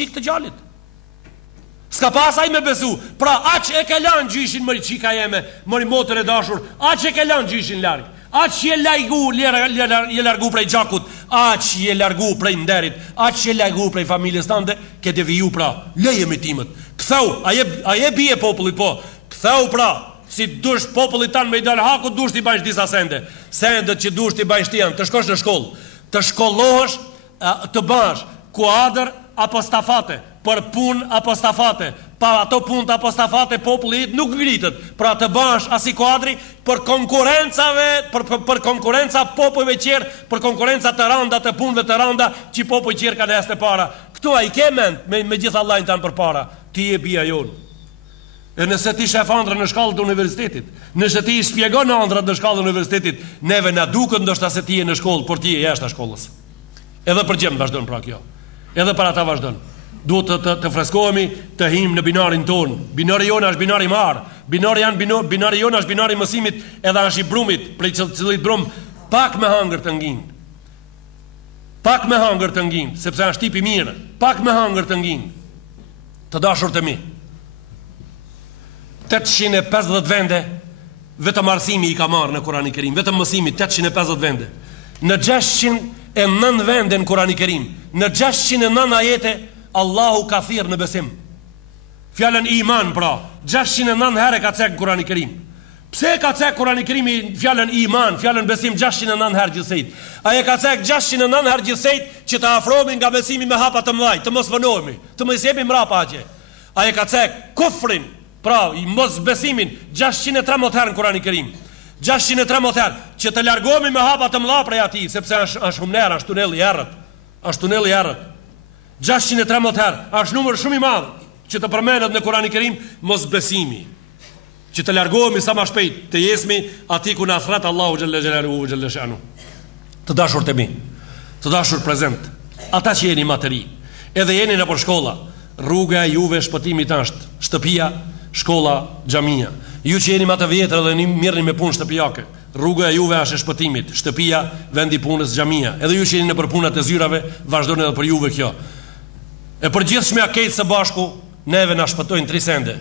qik të gjallit. S'ka pasaj me besu. Pra aq e ke lanë gjyshin mëri qika jeme, mëri motër e dashur, aq e ke lanë gjyshin larg, aq je largu prej gjakut, aq je largu prej nderit, aq je largu prej familjes tante, ke deviju pra, leje me timët. Ktheu, a je bie popullit po. Ktheu pra, si dush popullit tanë me i dalë haku, dush t'i bajsh disa sende. Sendet që dush t'i bajsh t'janë, të shkosh në shkollë, të shkollohesh, të bash kuadër apo stafate, për pun apo stafate. Pa ato pun të apo stafate popullit nuk ngritet. Pra të bash asi kuadri për konkurencave, për konkurenca popujve qerë, për konkurenca të randa, të punve të randa, që popuj qerë ka neste para. Këtu a i kement me gjitha lajnë tanë për para. Ti e bia jonë. E nëse ti shef andra në shkallët të universitetit, nëse ti shpjegon andrat në shkallët të universitetit, neve na duket ndoshta se ti je në shkollë, por ti je jashtë shkollës. Edhe për gjemë vazhdon pra kjo. Edhe për ata vazhdon. Duhet të freskohemi, të him në binarin tonë. Binari jonë është binari marë. Binari jonë është binari mësimit, edhe është i brumit, prej cilit brum, pak me hangër të nginë. Pak me hangër të nginë, sepse është tipi mirë. Pak me hangër të nginë. Të dashur të mi. 850 vende, vetëm arsimi i ka marrë në Kurani Kerim, vetëm mësimi 850 vende. Në 609 vende në Kurani Kerim, në 609 ajete, Allahu ka thirrë në besim. Fjallën iman pra, 609 herë ka cek Kurani Kerim. Pse ka cek Kurani Kerimi fjallën iman, fjallën besim 609 herë gjithsejt? Aje ka cek 609 herë gjithsejt që të afrohemi nga besimi me hapa të mdhaj, të mos vënohemi, të mos jemi mrapa atje. Aje ka cek kufrin, pra, i mos besimin 613 herë në Kurani Kerim. 613 herë që të largohemi me hapa të mëdha prej atij, sepse është humner, është tuneli i errët. Është tuneli i errët. 613 herë, është numër shumë i madh që të përmendet në Kurani Kerim mos besimi. Që të largohemi sa më shpejt, të jesmi atij ku na thret Allahu xhalla xhelaluhu xhalla shanu. Të dashur të mi, të dashur prezent, ata që jeni materi, edhe jeni në për shkolla, rruga e juve shpëtimit është shtëpia, shkolla, xhamia. Ju që jeni më të vjetër dhe mirëni me punë shtëpiake, rruga e juve është e shpëtimit, shtëpia, vendi punës, xhamia. Edhe ju që jeni në për punat e zyrave, vazhdoni edhe për juve kjo. E përgjithshme akejt së bashku, neve na shpëtojnë 3 sende.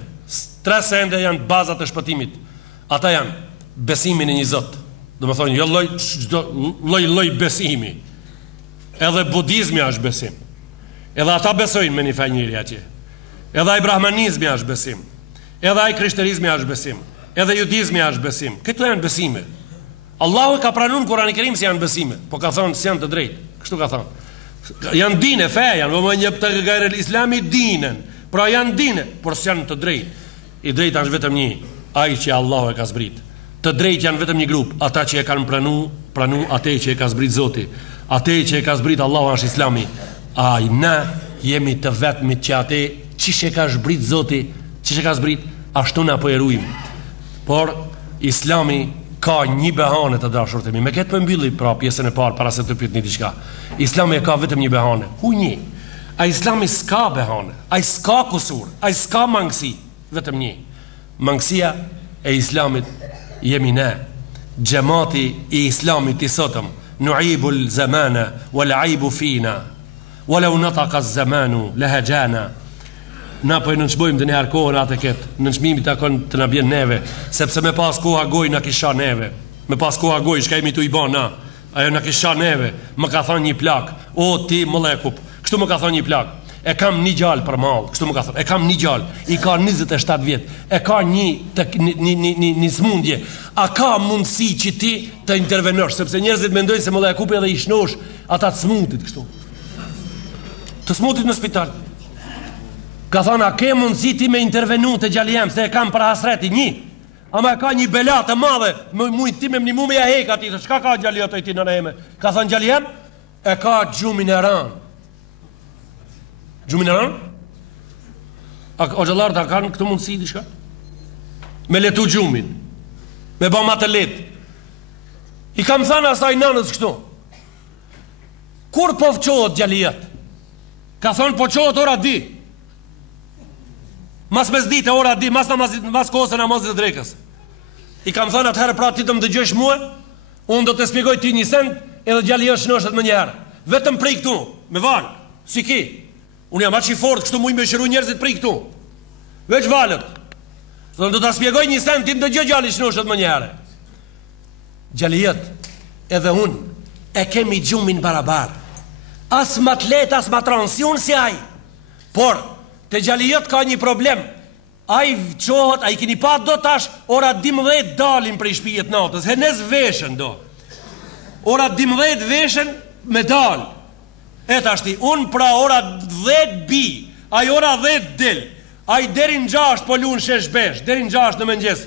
3 sende janë bazat e shpëtimit. Ata janë besimi në një Zot. Do të thonë jo lloj besimi. Edhe budizmi është besim. Edhe ata besojnë me një fe njëri atje. Edhe ai brahmanizmi është besim. Edhe ai krishterizmi është besim. Edhe judizmi është besim. Këto janë besime. Allahu e ka pranuar në Kur'anin e Kerim se janë besime, po ka thonë se janë të drejtë. Kështu ka thonë. Janë dine, fe janë, vëmë një të gajrë islami dinen. Pra janë dine, por s'janë të drejtë. I drejtë është vetëm një, ai që Allahu e ka zbrit. Të drejtë janë vetëm një grup, ata që e kanë pranu atë që e ka zbrit Zoti. Atë që e ka zbrit Allahu është Islami. Ai na jemi të vetmit që atë çish e ka zbrit Zoti, çish e ka zbrit, ashtu na po e ruajm. Por Islami ka një behane të dashur të mi. Me këtë për mbylli pra pjesën e parë para se të pyet një diçka. Islami e ka vetëm një behane. Ku një? A Islami s'ka behane, a s'ka kusur, a s'ka mangësi, vetëm një. Mangësia e Islamit jemi ne, xhamati i Islamit i sotëm. Nu'ibul zamana wal aibu fina, walau nataqa az-zamanu lahajana. Na po e nënçmojmë dhe njëherë kohën atë këtë, nënçmimi takon të na bjen neve, sepse me pas koha goj na kisha neve. Me pas koha goj, shka imi tu i ban na. Ajo na kisha neve, më ka thonë një plak, o ti mollekup, kështu më ka thonë një plak. E kam një gjallë për mall, kështu më ka thonë. E kam një gjallë, i ka 27 vjet. E ka një smundje. A ka mundësi që ti të intervenosh, sepse njerëzit mendojnë se mollekupi edhe i shnosh ata të smutit kështu. Të smutit në spital. Ka thonë, a ke mundësi ti me intervenu të gjallë jem, se e kam për hasreti një. Ama ka një belat të madhe, mujtë ti me një mu me ja heka ti, se shka ka gjallë jotë i ti në eme? Ka thonë gjallë jem, e ka gjumin e ranë. Gjumin e ranë? O gjallarë ta kanë këtë mundësi di shka? Me letu gjumin, me ba ma të letë. I kam thënë asaj nanës kështu. Kur po fqohet gjallë jetë? Ka thonë po qohet ora di. Mas mes dite ora di, mas kohës e namazit të drekës. I kam thënë atëherë pra ti të më dëgjosh mua, unë do të spjegoj ti një send, edhe gjallë jo shnoshet më njëherë. Vetëm prej këtu, me valë, si ki. Unë jam aq i fortë, kështu muj me shëru njerëzit prej këtu. Veç valët. Do ta shpjegoj një send ti ndëgjoj gjali shnoshët më një herë. Gjalijet, edhe unë e kemi gjumin barabar. As më të lehtë, as më transion si ai. Por te gjalijet ka një problem. Ai çohet, ai keni pa do tash ora 12 dalin prej shtëpijet natës. Henez veshën do. Ora 12 veshën me dal. E tashti, unë pra ora 10 bi, ai ora 10 del. Ai deri në 6 po lun shesh besh, deri në 6 në mëngjes.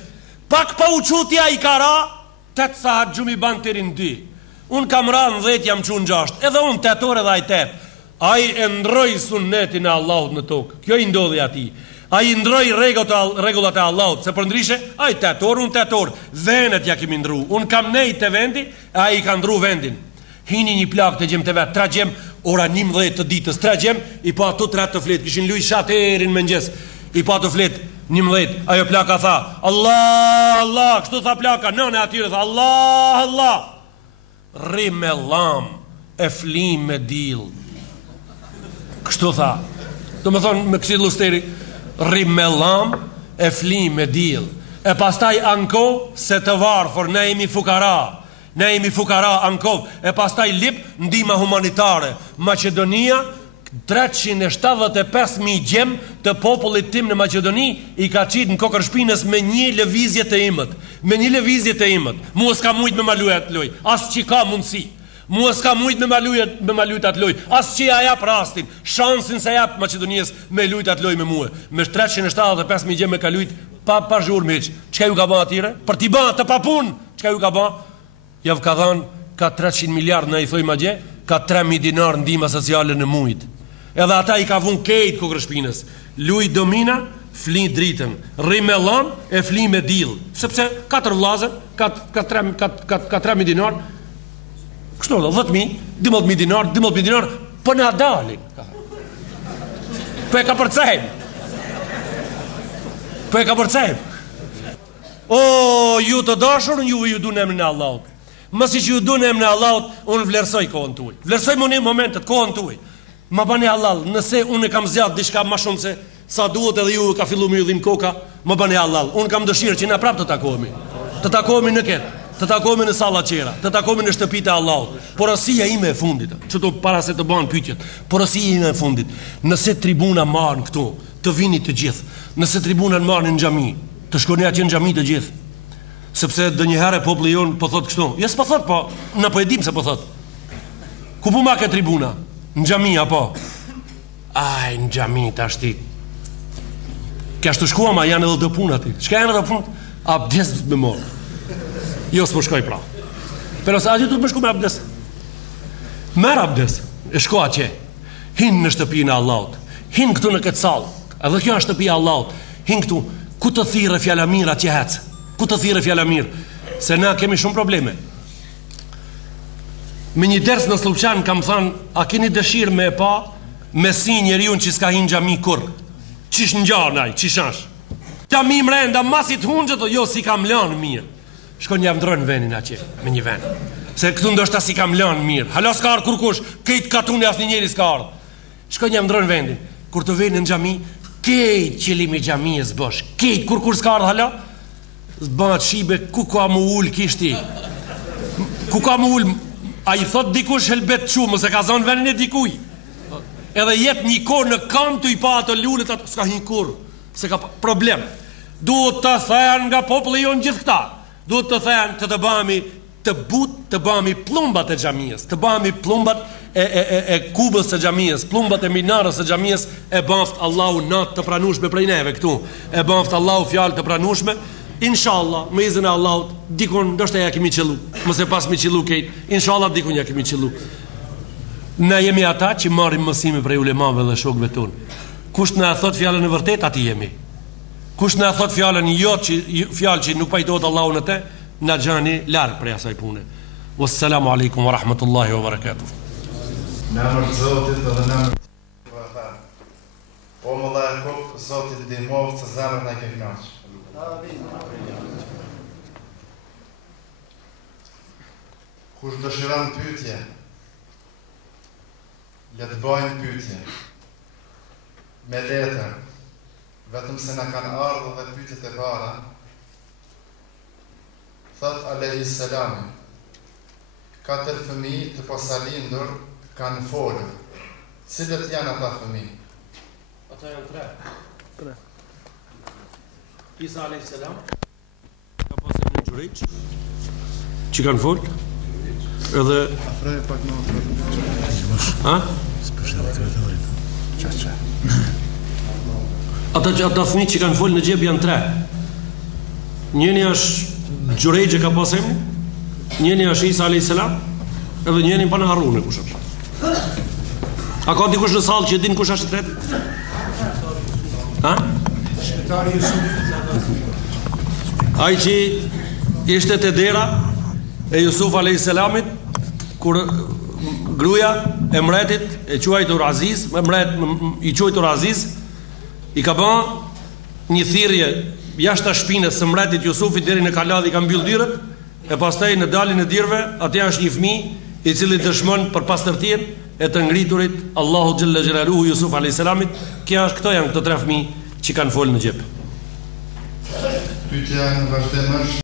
Pak pa u çutja i kara, 8 saat gjumi ban deri në 2. Unë kam ra në 10 jam çun 6. Edhe unë 8 orë dhe ai 8. Ai e ndroi sunetin e Allahut në tokë. Kjo i ndodhi atij. Ai ndroi rregullat e Allahut, se për ndryshe ai 8 orë, unë 8 orë. Venet ja kemi ndru. Unë kam nej te vendi, ai ka ndru vendin. Hini një plak të gjem të vet, 3 gjem, ora 11 të ditës, 3 gjem, i pa ato 3 të flet, kishin luj shaterin mëngjes. I pa të flet 11, ajo plaka tha, Allah, Allah, kështu tha plaka, nëne atyre tha, Allah, Allah. Rri me lam, e fli me dil. Kështu tha. Do më thonë me kësi lusteri, rri me lam, e fli me dil. E pastaj anko se të varfër, ne jemi fukara. Ne jemi fukara ankov. E pastaj lip ndihma humanitare. Maqedonia 375.000 gjem të popullit tim në Maqedoni i ka qitë në kokër shpinës me një lëvizje të imët. Me një lëvizje të imët. Mua s'ka mujt me maluja të loj. As që ka mundësi. Mua s'ka mujt me maluja të loj. As që ja jap rastin, shansin se jap Maqedonijes me lujt atë loj me mua. Me 375.000 gjem me ka lujt pa zhurmiq. Çka ju ka bën atyre? Për t'i bën të papun. Çka ju ka bën? Javë ka dhanë, ka 300 miliard në i thoj ma gje, ka 3.000 dinar ndihma sociale në mujt. Edhe ata i ka vun kejt kokër shpinës. Luj domina, fli dritën. Rri me lam, e fli me dil. Sepse 4 vlazën, ka 3.000 dinar. Kështu do, 10.000, 12.000 dinar, 12.000 dinar, për në adalin. Për e ka përcejmë. Për e ka përcejmë. O, ju të dashur, ju du në emrin e Allahut. Mësi që ju du në emrin e Allahut, unë vlerësoj kohën tuaj. Vlerësoj më një momentet, kohën tuaj. Ma bani halal, nëse unë kam zgjat diçka më shumë se sa duhet edhe ju ka filluar më ju dhim koka, ma bani halal. Unë kam dëshirë që na prapë të takohemi. Të takohemi në ketë, të takohemi në salla qera, të takohemi në shtëpitë e Allahut. Porosia ime e fundit, çto para se të bëhen pyetjet. Porosia ime e fundit. Nëse tribuna marrin këtu, të vini të gjithë. Nëse tribunën marrin në xhami, të shkoni atje në xhami të gjithë. Sepse ndonjëherë populli jon po thot kështu. Jo s'po thot, po na po e dim se po thot. Ku po ma ke tribuna? Në xhami apo? Ai, në xhami tash ti. Ka shtu shkuam, a janë edhe do punë aty. Çka janë edhe punë? Abdes me mor. Jo s'po shkoj pra. Pero sa aty do të më shkoj me abdes. Merr abdes. E shko atje. Hin në shtëpinë e Allahut. Hin këtu në këtë sallë. Edhe kjo është shtëpia e Allahut. Hin këtu. Ku të thirrë fjala mirë atje hec. Ku të thirrë fjala mirë. Se na kemi shumë probleme. Me një ders në Slupçan kam thënë, a keni dëshirë me pa me si njeriu që s'ka hinë xhami kurr. Qish ngjan ai, qish është? Xhami mrenda masit hunxhet, jo si kam lënë mirë. Shkon ja ndron vendin atje, me një vend. Se këtu ndoshta si kam lënë mirë. Hala s'ka ardhur kurkush, këtë katuni asnjë njeri s'ka ardhur. Shkon ja ndron vendin. Kur të vjen në xhami, këtë qëllimi i xhamisë bosh. Këtë kurkush s'ka ardhur hala. Zbat shibe ku ka më ul kishti. Ku ka më ul. A i thot dikush helbet qumë, se ka zonë venin e dikuj. Edhe jep një korë në kam të i pa ato lullet, ato s'ka një korë, se ka problem. Duhet të thënë nga populli jonë gjithë këta. Duhet të thënë të bëhemi të but, të bëhemi plumbat e xhamisë, të bëhemi plumbat e kubës së xhamisë, plumbat e minarës së xhamisë, e baft Allahu natë të pranueshme prej neve këtu. E baft Allahu fjalë të pranueshme. Inshallah, me izin e Allahut, dikon ndoshta ja kemi qellu. Mos e pas me qellu kejt. Inshallah dikon ja kemi qellu. Na jemi ata që marrim mësime prej ulemave dhe shokëve tonë. Kush na thot fjalën e vërtetë, aty jemi. Kush na thot fjalën fjalë që nuk pajtohet Allahu në të, na xhani larg prej asaj pune. Wassalamu alaikum wa rahmatullahi wa barakatuh. Në emër të Zotit dhe në emër o më Allah e kop, Zotit ndihmoft se zemrat na ke kënaqur. Kush dëshiron pyetje, le të bëjnë pyetje. me letër, vetëm se na kanë ardhur dhe pyetjet e para. Thot alayhi salami, 4 fëmijë të posalindur kanë folur. Cilët janë ata fëmijë? Ata janë 3. Isa alayhi salam ka pasur një xhurix që kanë fol edhe Afroj pak më. ha? Ata fëmijë që kanë fol në xhep janë 3. Njëri është Xhurejxhe ka pas emrin, njëri është Isa alayhis salam, edhe njëri pa në harrune kush është. A ka dikush në sallë që din kush është i tretë? Ha? Shpitari Yusuf. Ai që ishte te dera e Yusuf alayhis salamit kur gruaja e mbretit e quajtur Aziz, i quajtur Aziz, i ka bën një thirrje jashtë shpinës së mbretit Jusufit deri në kaladh i ka mbyll dyrat, e pastaj në dalin e dirve, atje është një fëmijë i cili dëshmon për pastërtinë e të ngriturit Allahu xhalla xhelaluhu Yusuf alayhis salamit. Këto janë këto 3 fëmijë që kanë folë në xhep. Pyetja në vazhdim është